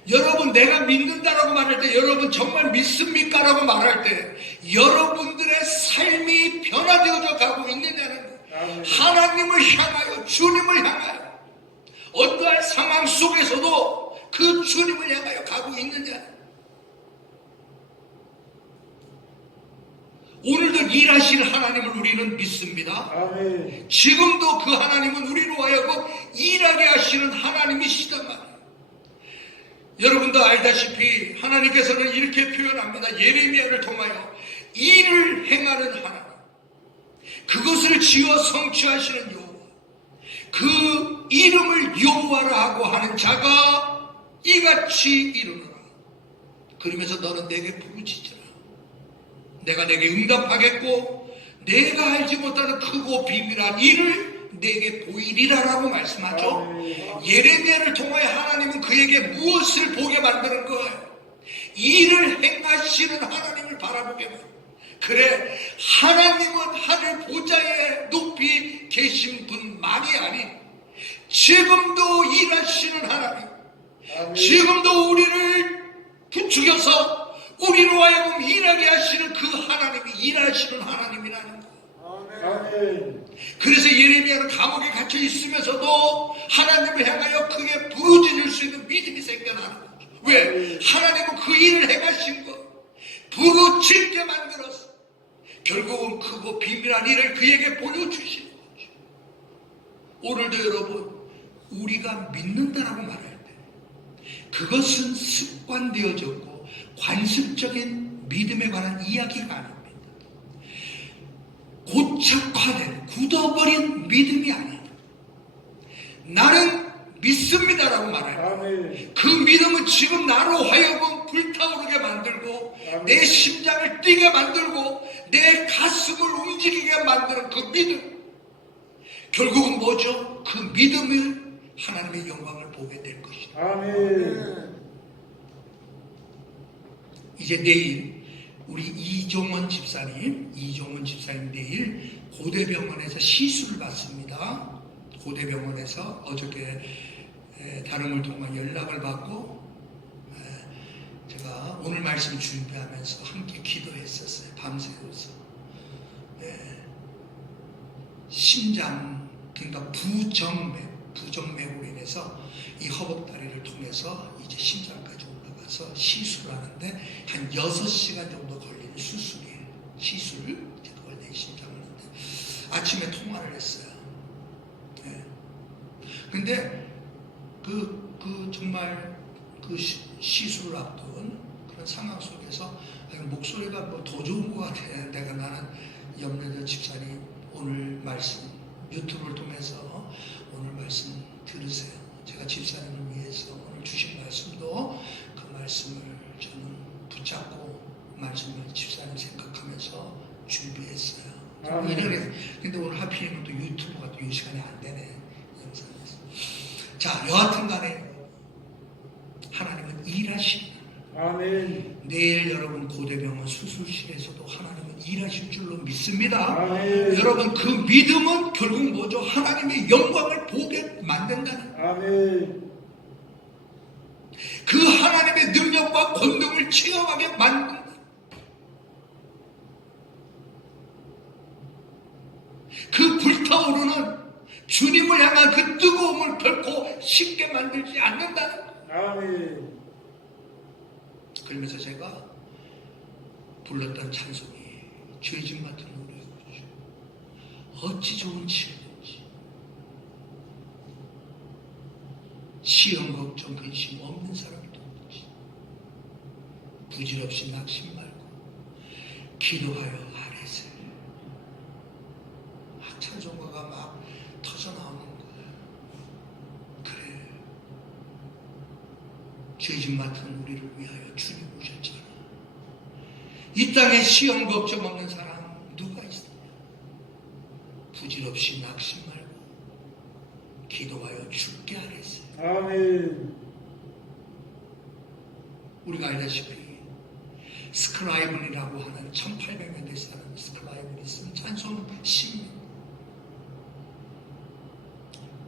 여러분, 내가 믿는다라고 말할 때, 여러분 정말 믿습니까? 라고 말할 때 여러분들의 삶이 변화되어져 가고 있느냐는 거예요. 아멘. 하나님을 향하여, 주님을 향하여 어떠한 상황 속에서도 그 주님을 향하여 가고 있느냐. 오늘도 일하시는 하나님을 우리는 믿습니다. 아멘. 지금도 그 하나님은 우리로 하여금 일하게 하시는 하나님이시단 말이에요. 여러분도 알다시피 하나님께서는 이렇게 표현합니다. 예레미야를 통하여 일을 행하는 하나님, 그것을 지어 성취하시는 여호와, 그 이름을 여호와라 하고 하는 자가 이같이 이르노라. 그러면서 너는 내게 부르짖으라. 내가 내게 응답하겠고 내가 알지 못하는 크고 비밀한 일을 내게 보이리라라고 말씀하죠. 아멘. 예레미야를 통하여 하나님은 그에게 무엇을 보게 만드는 거예요? 일을 행하시는 하나님을 바라보게 만드는 거예요. 그래, 하나님은 하늘 보좌에 높이 계신 분만이 아닌 지금도 일하시는 하나님, 아멘. 지금도 우리를 부추겨서 우리로 하여금 일하게 하시는 그 하나님이 일하시는 하나님이라는 거예요. 아멘. 그래서 예레미야는 감옥에 갇혀 있으면서도 하나님을 향하여 크게 부르짖을 수 있는 믿음이 생겨나는 거죠. 왜? 하나님은 그 일을 행하신 것, 부르짖게 만들어서 결국은 크고 비밀한 일을 그에게 보여주시는 거죠. 오늘도 여러분, 우리가 믿는다라고 말할 때 그것은 습관되어졌고 관습적인 믿음에 관한 이야기가 아닙니다. 고착화된, 굳어버린 믿음이 아니에요. 나는 믿습니다라고 말해요. 아멘. 그 믿음은 지금 나로 하여금 불타오르게 만들고 아멘. 내 심장을 뛰게 만들고 내 가슴을 움직이게 만드는 그 믿음, 결국은 뭐죠? 그 믿음을 하나님의 영광을 보게 될 것이다. 아멘. 이제 내일 우리 이종원 집사님 내일 고대병원에서 시술을 받습니다. 고대병원에서 어저께 다름을 통한 연락을 받고 제가 오늘 말씀 준비하면서 함께 기도했었어요. 밤새워서. 심장, 그러니까 부정맥으로 인해서 이 허벅다리를 통해서 이제 심장까지 올라가서 가서 시술하는데 한 6시간 정도 걸리는 수술이에요. 시술 그걸 내신 잡는데 아침에 통화를 했어요. 네. 근데 정말 시술을 앞둔 그런 상황 속에서 목소리가 뭐 더 좋은 것 같아. 내가 나는 염려대 집사님 오늘 말씀 유튜브를 통해서 오늘 말씀 들으세요. 제가 집사님을 위해서 오늘 주신 말씀도 그 말씀을 저는 붙잡고 말씀을 집사님 생각하면서 준비했어요. 근데 오늘 하필이면 또 유튜브가 또 이 시간에 안 되네. 영상에서. 자, 여하튼 간에 하나님은 일하십니다. 아멘. 내일 여러분 고대병원 수술실에서도 하나님은 일하실 줄로 믿습니다. 아멘. 여러분 그 믿음은 결국 뭐죠? 하나님의 영광을 보게 만든다는 아멘. 그 하나님의 능력과 권능을 체험하게 만든다. 그 불타오르는 주님을 향한 그 뜨거움을 결코 쉽게 만들지 않는다는 아멘. 그러면서 제가 불렀던 찬송이 죄짐 같은 노래였죠. 어찌 좋은 치유인지 시험 걱정 근심 없는 사람도 없지. 부질없이 낙심 말고 기도하여 아뢰세. 찬송가가 막 터져나오는 거예요. 그래, 죄짐 맡은 우리를 위하여 주님 오셨잖아. 이 땅에 시험 걱정 없는 사람 누가 있느냐. 부질없이 낙심 말고 기도하여 죽게 하랬어요. 아멘. 우리가 알다시피 스크라이븐이라고 하는 1800년대 사람 스크라이븐이 쓴 찬송 시입니다.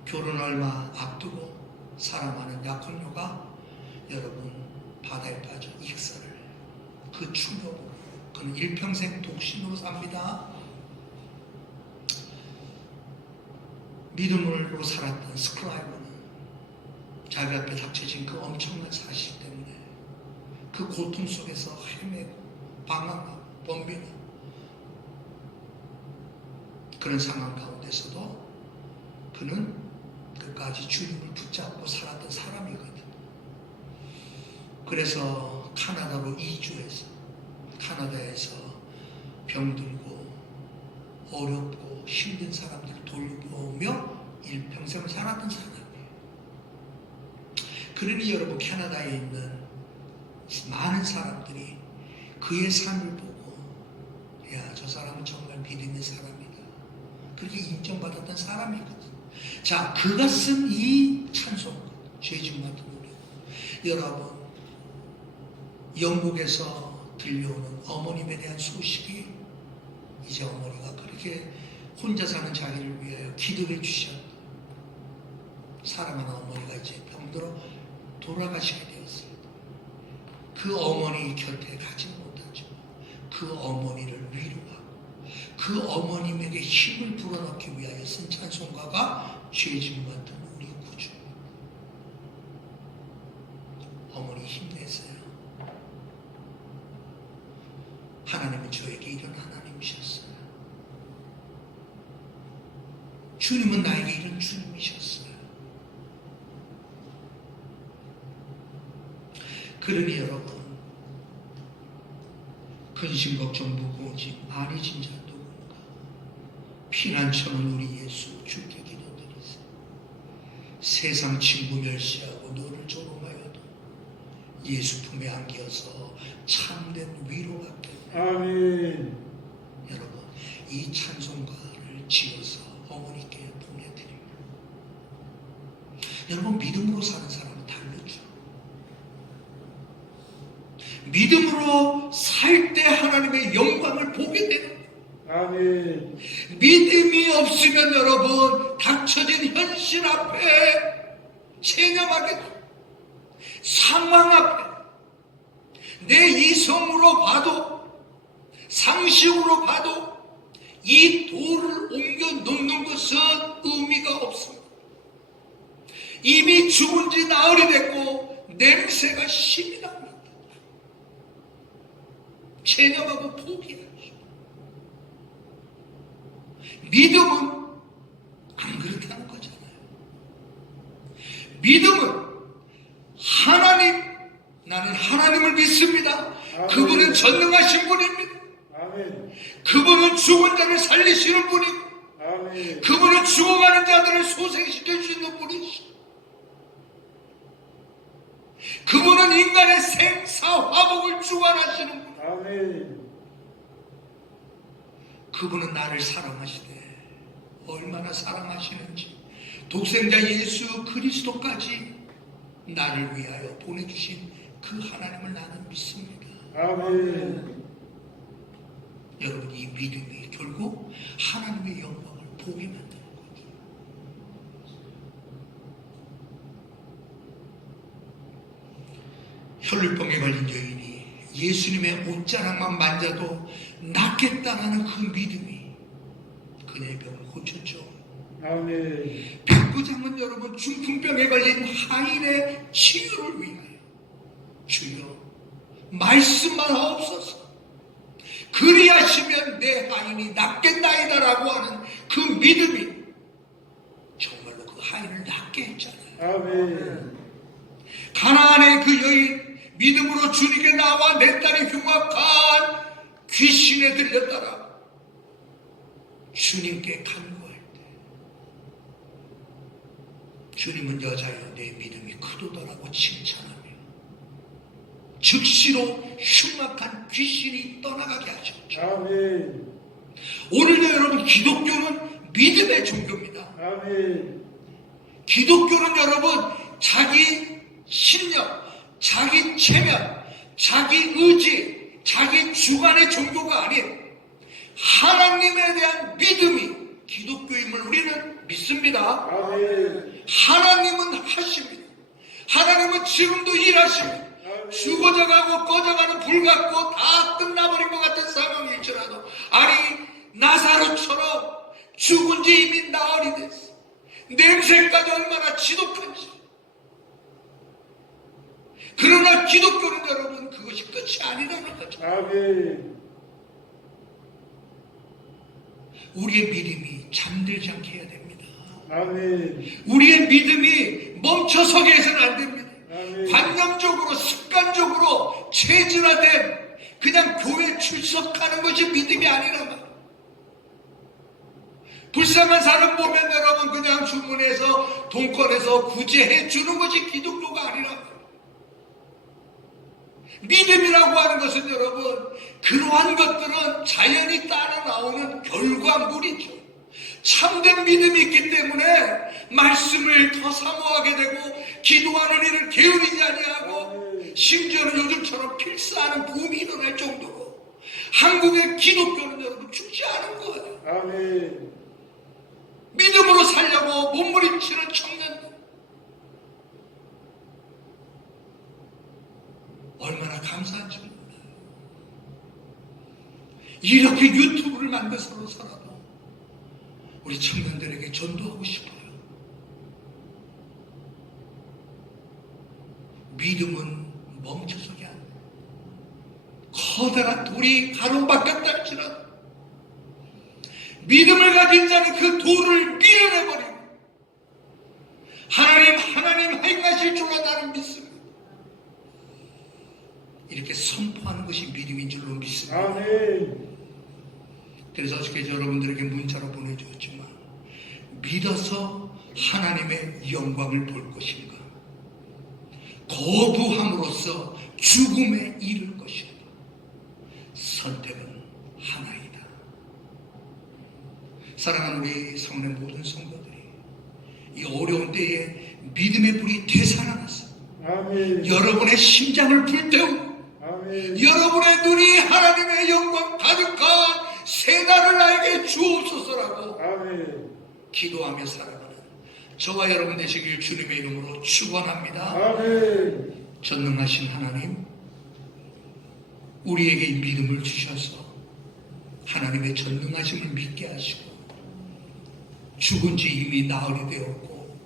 결혼 얼마 앞두고 사랑하는 약혼녀가 여러분 바다에 빠져 익사를 그 충격으로 그는 일평생 독신으로 삽니다. 믿음으로 살았던 스크라이브는 자기 앞에 닥쳐진 그 엄청난 사실 때문에 그 고통 속에서 헤매고 방황하고 번비는 그런 상황 가운데서도 그는 끝까지 주님을 붙잡고 살았던 사람이거든. 그래서 카나다로 이주해서 카나다에서 병들고 어렵고 힘든 사람들 돌보며 일평생을 살았던 사람이에요. 그러니 여러분 캐나다에 있는 많은 사람들이 그의 삶을 보고 야, 저 사람은 정말 믿음의 사람이다. 그렇게 인정받았던 사람이거든. 자, 그가 쓴 이 찬송 죄짐 같은 노래 여러분 영국에서 들려오는 어머님에 대한 소식이 이제 어머니가 그렇게 혼자 사는 자기를 위하여 기도해 주셨다. 사랑하는 어머니가 이제 병들어 돌아가시게 되었습니다. 그 어머니 곁에 가지 못하죠. 그 어머니를 위로하고 그 어머님에게 힘을 불어넣기 위하여 쓴 찬송가가 죄짐 같은 우리 구주. 어머니 힘내세요. 하나님은 저에게 이런 하나님이셨어요. 주님은 나에게 이런 주님이셨어요. 그러니 여러분 근심 걱정 무거운 짐 많이 진 자 누군가 피난처는 우리 예수 주께 기도드리세요. 세상 친구 멸시하고 너를 조롱하여도 예수 품에 안겨서 참된 위로받게. 아멘. 여러분 이 찬송가를 지어서 어머니께 보내드립니다. 여러분 믿음으로 사는 사람은 다르죠. 믿음으로 살 때 하나님의 영광을 보게 되는 거예요. 아멘. 믿음이 없으면 여러분 닥쳐진 현실 앞에 체념하게 돼요. 상황 앞에 내 이성으로 봐도 상식으로 봐도 이 돌을 옮겨 놓는 것은 의미가 없습니다. 이미 죽은 지 나흘이 됐고 냄새가 심이 납니다. 체념하고 포기하죠. 믿음은 안 그렇다는 거잖아요. 믿음은 하나님, 나는 하나님을 믿습니다. 그분은 전능하신 분입니다. 아멘. 그분은 죽은 자를 살리시는 분이고, 아멘. 그분은 죽어가는 자들을 소생시켜 주시는 분이시고, 그분은 인간의 생사화복을 주관하시는 분. 아멘. 그분은 나를 사랑하시되 얼마나 사랑하시는지 독생자 예수 그리스도까지 나를 위하여 보내주신 그 하나님을 나는 믿습니다. 아멘. 여러분, 이 믿음이 결국 하나님의 영광을 보게 만드는 거죠. 혈루병에 걸린 여인이 예수님의 옷자락만 만져도 낫겠다라는 그 믿음이 그녀의 병을 고쳤죠. 아멘. 백부장은 여러분 중풍병에 걸린 하인의 치유를 위하여 주여 말씀만 하옵소서, 그리하시면 내 하인이 낫겠나이다라고 하는 그 믿음이 정말로 그 하인을 낫게 했잖아요. 아멘. 가나안의 그 여인 믿음으로 주님께 나와 내 딸이 흉악한 귀신에 들렸다가 주님께 간구할 때 주님은 여자여 내 믿음이 크도다라고 칭찬하며 즉시로 흉악한 귀신이 떠나가게 하셨죠. 아멘. 오늘도 여러분 기독교는 믿음의 종교입니다. 아멘. 기독교는 여러분 자기 신념, 자기 체면, 자기 의지, 자기 주관의 종교가 아닌 하나님에 대한 믿음이 기독교임을 우리는 믿습니다. 아멘. 하나님은 하십니다. 하나님은 지금도 일하십니다. 죽어져가고 꺼져가는 불 같고 다 끝나버린 것 같은 상황일지라도, 아니 나사로처럼 죽은 지 이미 나흘이 됐어. 냄새까지 얼마나 지독한지. 그러나 기독교는 여러분 그것이 끝이 아니라는 거죠. 아멘. 우리의 믿음이 잠들지 않게 해야 됩니다. 아멘. 우리의 믿음이 멈춰서게 해서는 안 됩니다. 아멘. 관념적으로 습관적으로 체질화된 그냥 교회 출석하는 것이 믿음이 아니라 말이에요. 불쌍한 사람 보면 여러분 그냥 주문해서 돈 꺼내서 구제해 주는 것이 기독교가 아니라 말이에요. 믿음이라고 하는 것은 여러분 그러한 것들은 자연히 따라 나오는 결과물이죠. 참된 믿음이 있기 때문에 말씀을 더 사모하게 되고 기도하는 일을 게으르지 아니하고 심지어는 요즘처럼 필사하는 붐이 일어날 정도로 한국의 기독교는 여러분 죽지 않은 거예요. 아멘. 믿음으로 살려고 몸부림치는 청년들 얼마나 감사한지 몰라요. 이렇게 유튜브를 만들어서라도 우리 청년들에게 전도하고 싶어요. 믿음은 멈춰서게 안 돼요. 커다란 돌이 가로막혔다 할지라도 믿음을 가진 자는 그 돌을 밀어내버리고 하나님 행하실 줄 나는 믿습니다. 이렇게 선포하는 것이 믿음인 줄로 믿습니다. 아멘. 그래서 어저께 여러분들에게 문자로 보내주었지만 믿어서 하나님의 영광을 볼 것인가, 거부함으로써 죽음에 이를 것인가, 선택은 하나이다. 사랑하는 우리 성례 모든 성도들이 이 어려운 때에 믿음의 불이 되살아났어. 아멘. 여러분의 심장을 불태우고 아멘. 여러분의 눈이 하나님의 영광 가득한 새 날을 나에게 주옵소서라고 아멘. 기도하며 살아가는 저와 여러분 되시길 주님의 이름으로 축원합니다. 아멘. 전능하신 하나님, 우리에게 이 믿음을 주셔서 하나님의 전능하심을 믿게 하시고 죽은 지 이미 나흘이 되었고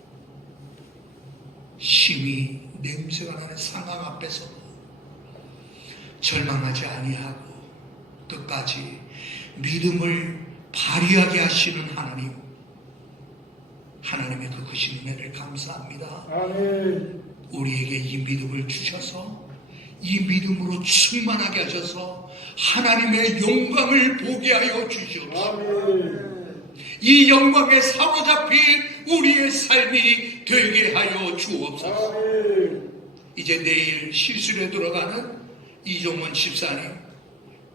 심히 냄새가 나는 상황 앞에서 절망하지 아니하고 끝까지 믿음을 발휘하게 하시는 하나님, 하나님의 그 크신 은혜를 감사합니다. 아멘. 우리에게 이 믿음을 주셔서 이 믿음으로 충만하게 하셔서 하나님의 영광을 보게 하여 주시옵소서. 아멘. 이 영광에 사로잡힌 우리의 삶이 되게 하여 주옵소서. 아멘. 이제 내일 시술에 들어가는 이종문 집사님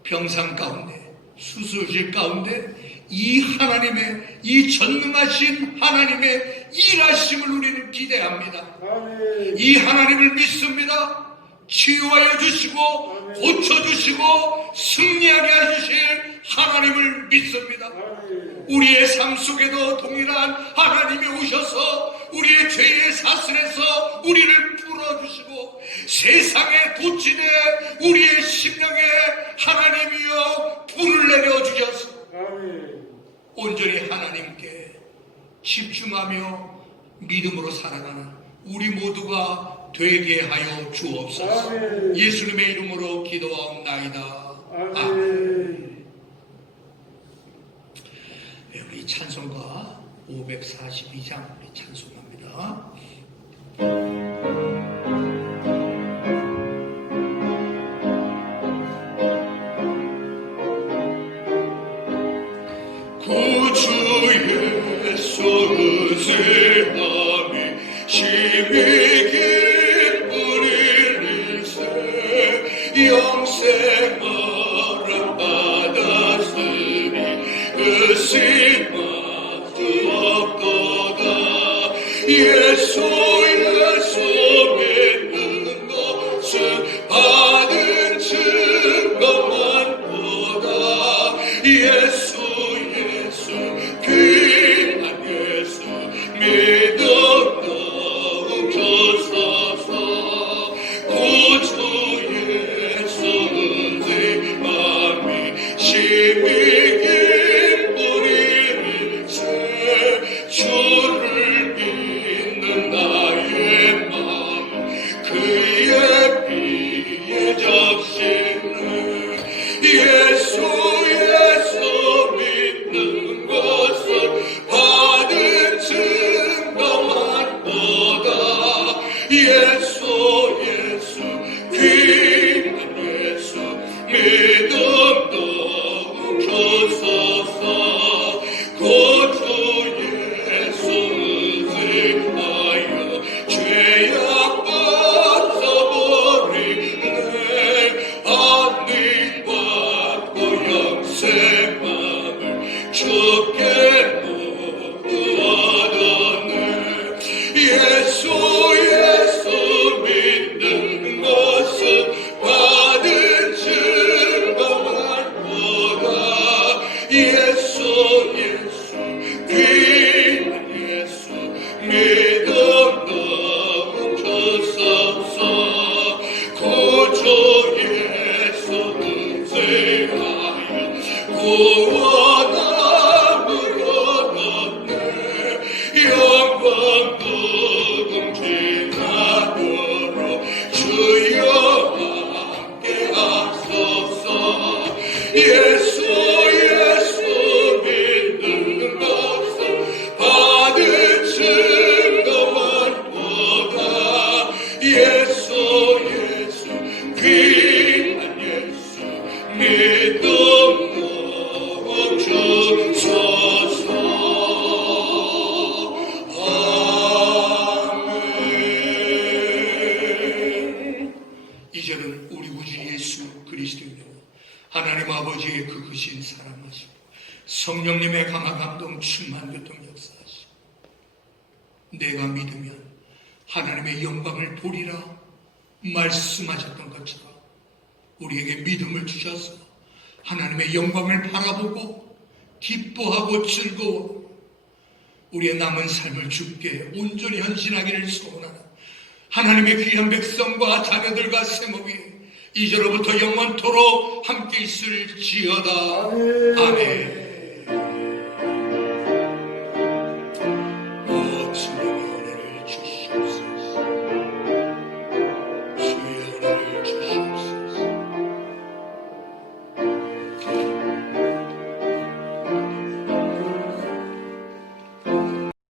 병상 가운데, 수술실 가운데 이 하나님의, 이 전능하신 하나님의 일하심을 우리는 기대합니다. 아멘. 이 하나님을 믿습니다. 치유하여 주시고 고쳐주시고 승리하게 해주실 하나님을 믿습니다. 아멘. 우리의 삶 속에도 동일한 하나님이 오셔서 우리의 죄의 사슬에서 우리를 풀어주시고 세상에 도취돼 우리의 심령에 하나님이여 불을 내려주셔서 아멘. 온전히 하나님께 집중하며 믿음으로 살아가는 우리 모두가 되게 하여 주옵소서. 아멘. 예수님의 이름으로 기도하옵나이다. 아멘. 아멘. 우리 찬송가 542장 우리 찬송합니다. 구주 예수 의지함이 심히 기쁘리니 영생을 받았으니 의심할 수 없도다. 예수 믿는 것은 받은 증거만 보다. 예수 귀한 예수 믿음 넘쳐서서 구주 예수 의지함이 심히 기쁘리니 주를 믿는 나의 마음 그의 피에 적시는 예수 믿는 것은 받은 증거만 보다. 예수 귀한 예수 믿음 넘쳐서서 구주 예수 의지하여 죄악 벗어버리네. 하늘 받고 영생함을 주께 얻었네. 예수 믿는 것은 받은 증거만 보다. 예수 귀한 예수 믿음 넘쳐서서 구주 예수 의지하여 구원함을 얻었네. 영광 누궁지나도록 주여 함께 하소서. 예수 믿는 것은 받은 증거만 보다. 예수 귀한 예수 믿음 넘쳐서서. 아멘. 이제는 우리 구주 예수 그리스도이며 하나님 아버지의 그 크신 사랑하시고 성령님의 강한 감동 충만 교통 역사하시고 내가 믿으면 하나님의 영광을 보리라 말씀하셨던 것처럼 우리에게 믿음을 주셔서 하나님의 영광을 바라보고 기뻐하고 즐거워 우리의 남은 삶을 주께 온전히 헌신하기를 소원하는 하나님의 귀한 백성과 자녀들과 세목이 이제로부터 영원토록 함께 있을지어다. 아멘.